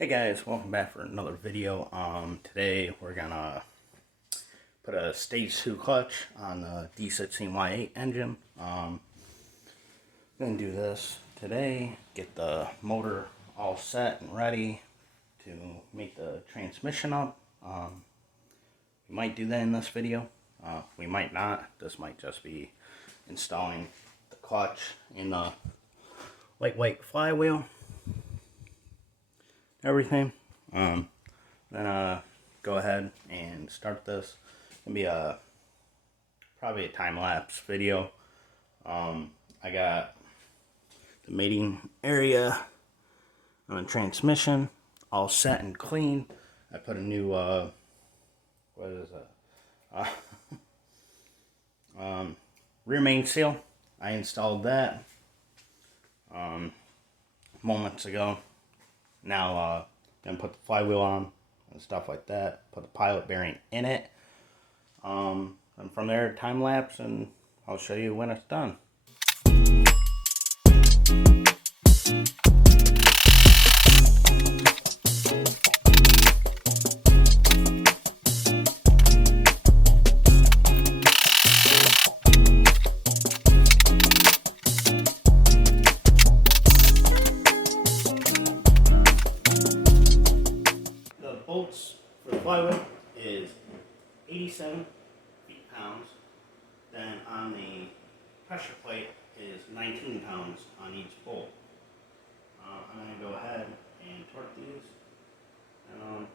Hey guys, welcome back for another video. Today we're gonna put a stage 2 clutch on the D16Y8 engine. Gonna do this today, get the motor all set and ready to make the transmission up. We might do that in this video. We might not. This might just be installing the clutch in the lightweight flywheel. Everything. Then go ahead and start this. It's gonna be probably a time-lapse video. I got the mating area on the transmission all set and clean. I put a new what is it? Rear main seal. I installed that moments ago. Now, then put the flywheel on and stuff like that. Put the pilot bearing in it. And from there, time lapse, and I'll show you when it's done. Bolts for the flywheel is 87 feet-pounds. Then on the pressure plate is 19 pounds on each bolt. I'm going to go ahead and torque these. And,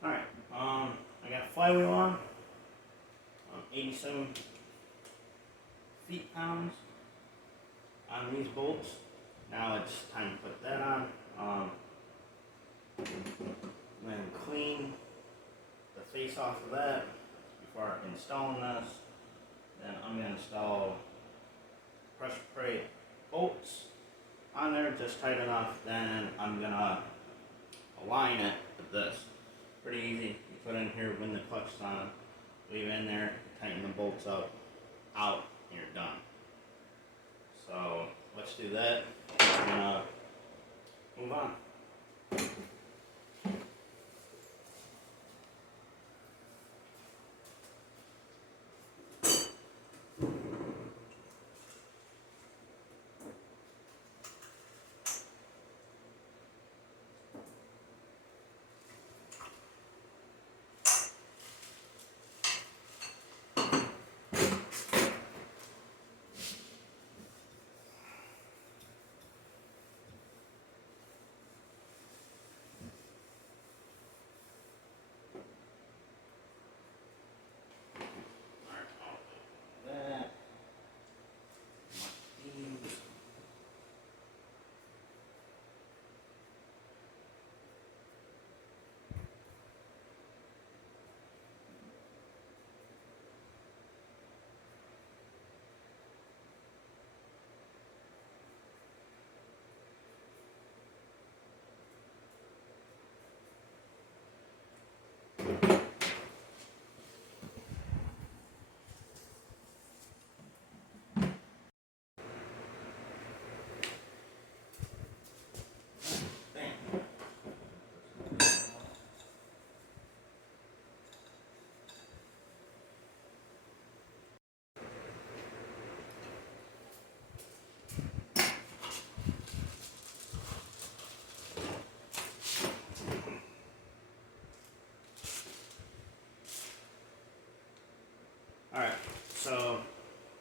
Alright, I got flywheel on, 87 feet-pounds on these bolts. Now it's time to put that on. Then clean the face off of that before installing this. Then I'm going to install pressure plate bolts on there just tight enough. Then I'm going to align it with this. Pretty easy. You put in here when the clutch is on, leave it in there, tighten the bolts up, out, and you're done. So let's do that and move on.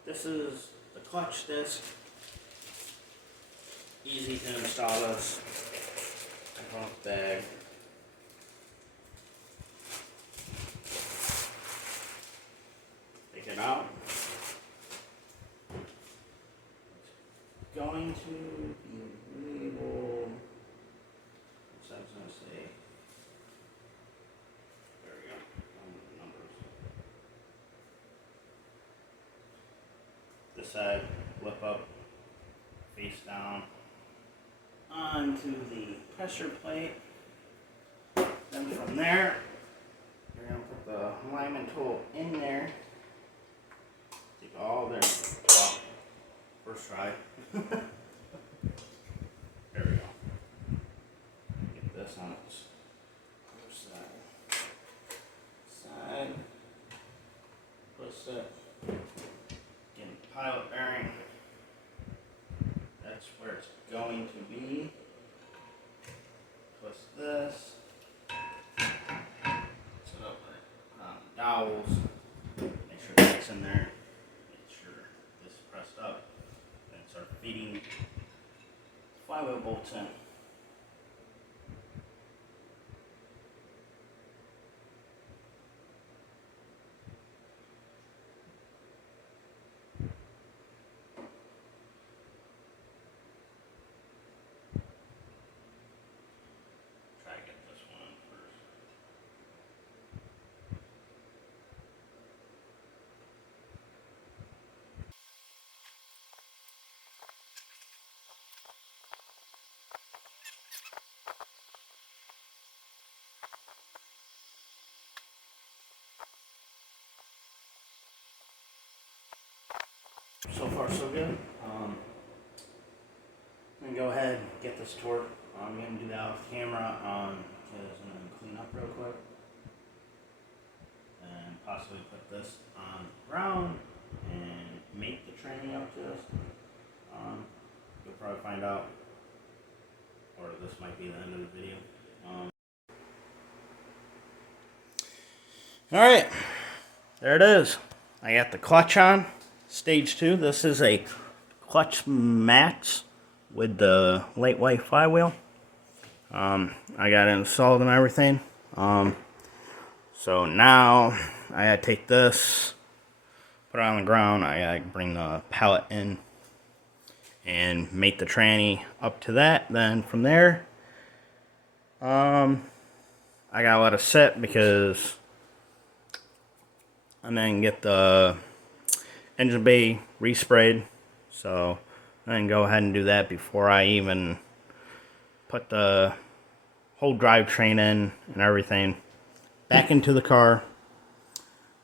This is the clutch disc. Easy to install this. Off bag. Take it out. It's going to be labeled. What's that going to say? There we go. Numbers. This side, flip up, face down, onto the pressure plate. Then from there, you're going to put the alignment tool in there. Take all there. Wow. First try. There we go. Get this on its other side. Twist it. Get the pilot bearing. That's where it's going to be. Twist this. Set up the dowels. Make sure that's in there. Make sure this is pressed up. Then start feeding flywheel bolts in. Try to get this one in first. So far so good. I'm going to go ahead and get this torque. I'm going to do that off camera because I'm going to clean up real quick. And possibly put this on the ground and make the training up to this. You'll probably find out, or this might be the end of the video. Alright, there it is. I got the clutch on. Stage 2. This is a clutch max with the lightweight flywheel. I got it installed and everything. So now I gotta take this, put it on the ground. I gotta bring the pallet in and make the tranny up to that. Then from there, I gotta let it sit because I'm gonna get the engine bay resprayed. So I can go ahead and do that before I even put the whole drivetrain in and everything back into the car.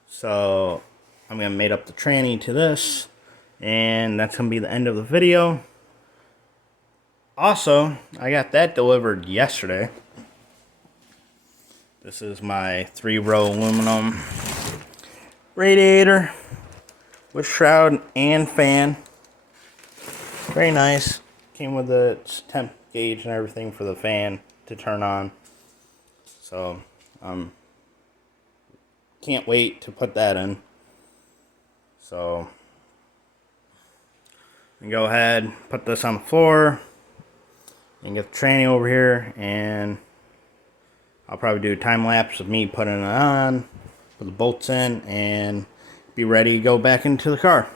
So I'm going to mate up the tranny to this, and that's going to be the end of the video. Also, I got that delivered yesterday. This is my 3-row aluminum radiator with shroud and fan. Very nice. Came with the temp gauge and everything for the fan to turn on. So can't wait to put that in. So I'm go ahead, put this on the floor and get the tranny over here, and I'll probably do a time lapse of me putting it on, put the bolts in, and be ready to go back into the car.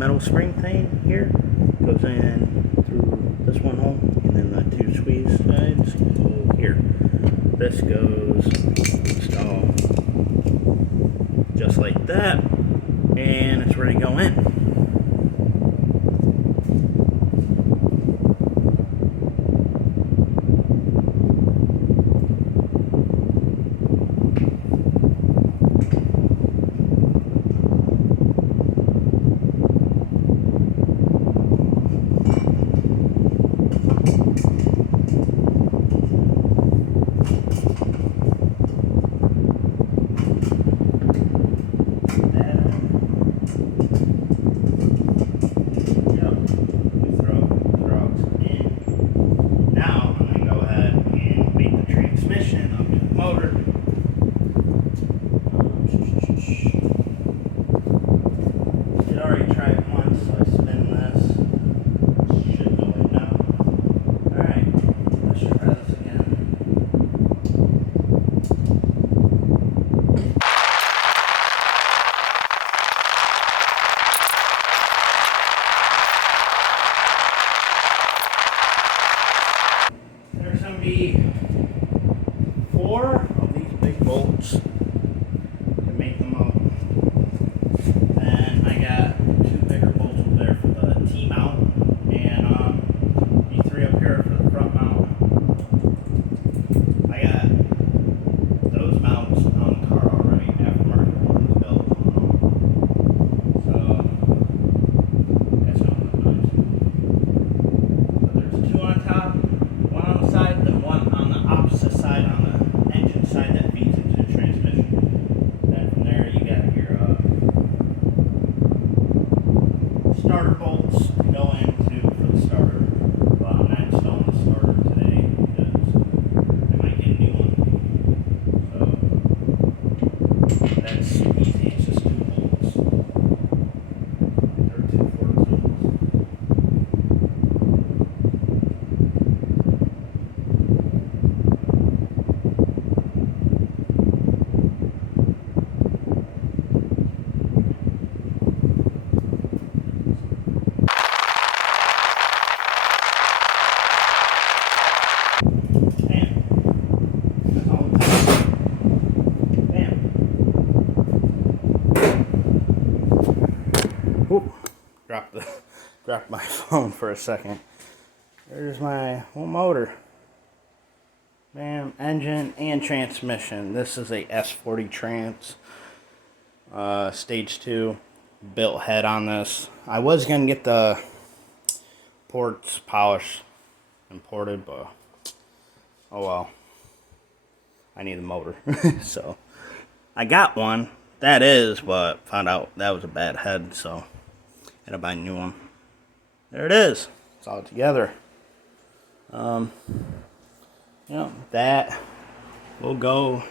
metal spring thing here goes in through this one hole, and then the two squeeze sides go here. This goes install just like that, and it's ready to go in. There's going to be 4 of these big bolts to make them up. And I got 2 bigger bolts over there for the T-mount, and these 3 up here for the front mount. I got those mounts on the car already, aftermarket ones built. So that's not nice. But there's 2 on top, 1 on the side, then 1 on the opposite side on the engine side that feeds into the transmission. Then from there you got your starter bolts to go into for the starter. Well, I'm not installing the starter today because I might get a new one. So that's easy. It's just 2 bolts. Or 2 14s. Dropped my phone for a second. There's my whole motor. Bam, engine and transmission. This is a S40 Trans. Stage 2. Built head on this. I was going to get the ports polished and ported, but oh well. I need a motor. So I got one. That is, but found out that was a bad head, so had to buy a new one. There it is. It's all together. That will go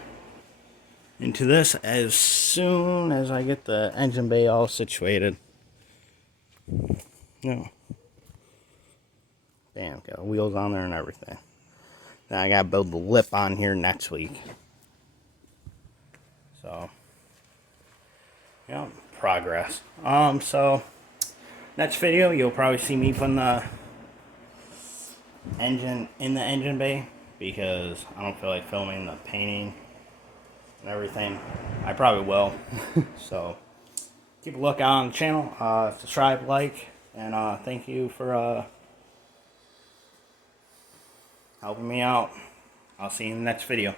into this as soon as I get the engine bay all situated. Bam, got wheels on there and everything. Then I gotta build the lip on here next week. So, progress. So next video, you'll probably see me putting the engine in the engine bay because I don't feel like filming the painting and everything. I probably will. So keep a lookout on the channel. Subscribe, like, and thank you for helping me out. I'll see you in the next video.